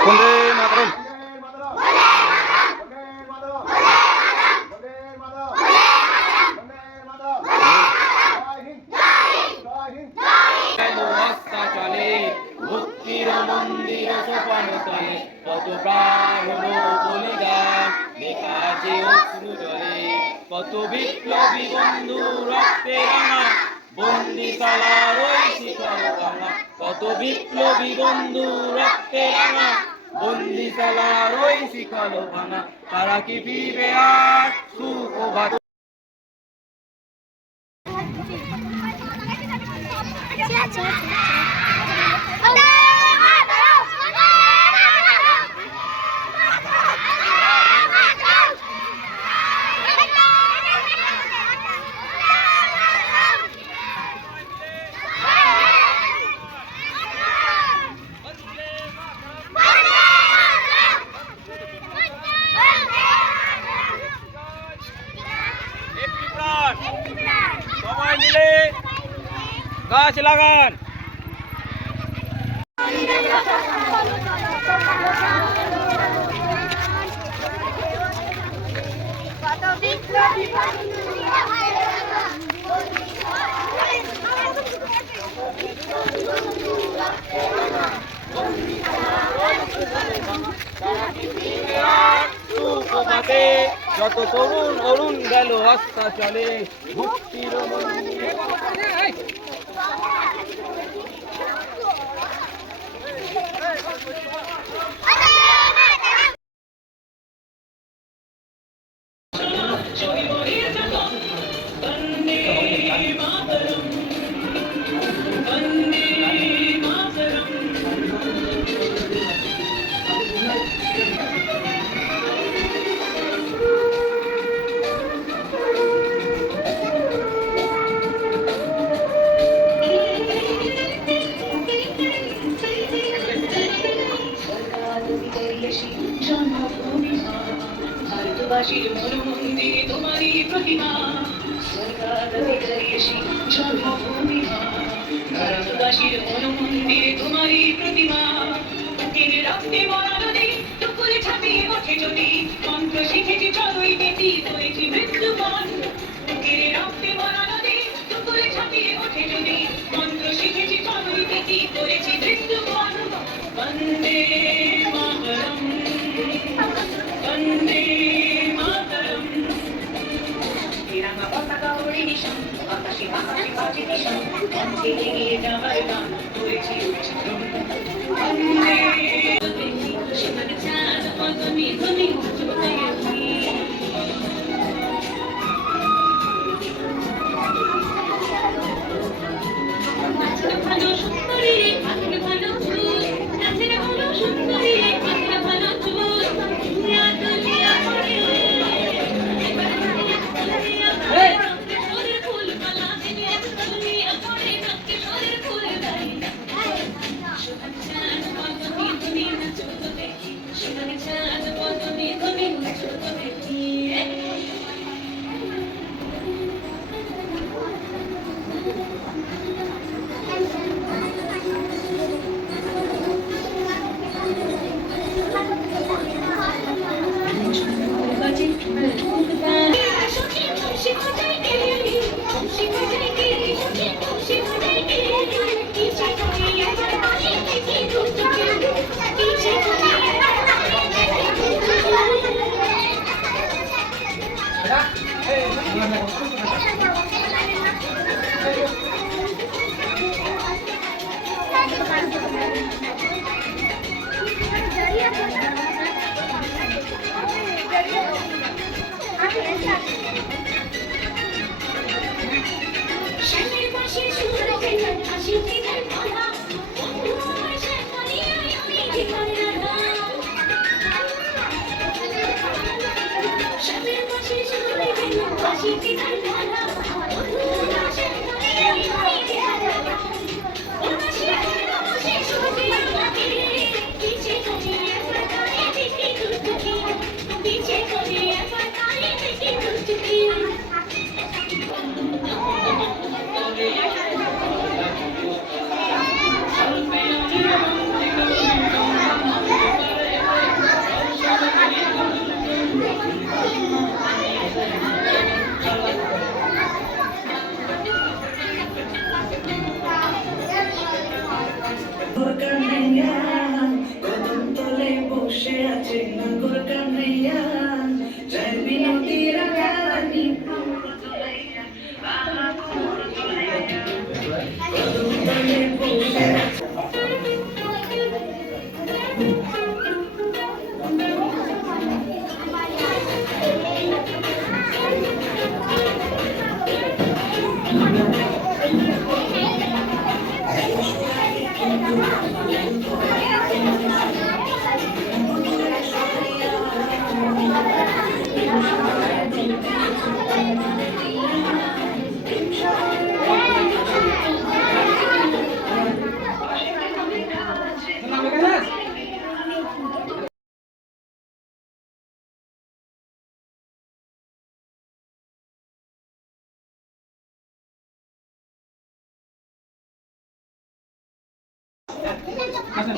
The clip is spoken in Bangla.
বন্দে মাতরম। চলে মুক্তির মন্দির সোপান তলে কত প্রাণ হলো বলিদান লেখা আছে অশ্রু জলে কত বিপ্লবী বন্ধু রক্তে রাঙা বন্দিশালার ওই শিখর ভাঙা কত বিপ্লবী বন্ধু রক্তে রাঙা বন্দিশালার ওই শিখর ভাঙা তারা কি ফিরবে আর সুপ্রভাত সবাই মিলে গাছ লাগান। যত তরুণ অরুণ গেল আস্থা চলে মুক্তির মন্দিরে ভারতবাসীর মনমন্দিরে তোমারই প্রতিমা জন্মভূমি ভারতবাসীর মনমন্দিরে তোমারই প্রতিমা বুকের রক্তে মরা নদী টুকুরে ছাপিয়ে ওঠে যদি মন্ত্র শিখেছি চলোই বেটি করেছি মৃত্যুবন বুকের রক্তে মরা নদী টুকুরে ছাপিয়ে ওঠে যদি মন্ত্র শিখেছি চলোই বেটি করেছি মৃত্যুবন বন্দে মাতরম বন্দে মাতরম তিরঙ্গা পতাকা ওড়ে নিশান আকাশে আকাশে বাজে নিশান মঞ্চে এগিয়ে যাবার গান করেছি উচ্চারণ বন্দে শিবকে চাঁদ পদমি ধ্বনি চোখে ভালো সুন্দরী আজকে ভালো চুল নাচের ভালো সুন্দরী আজকে ভালো চুল দুনিয়া দুনিয়া করে শরীর ফুল মালা দিনে দুনিয়া করে নাচে শরীর ফুল গাই শিবকে চাঁদ পদমি ধ্বনি নাচো দেখি শিবকে চাঁদ পদমি ধ্বনি আসেন।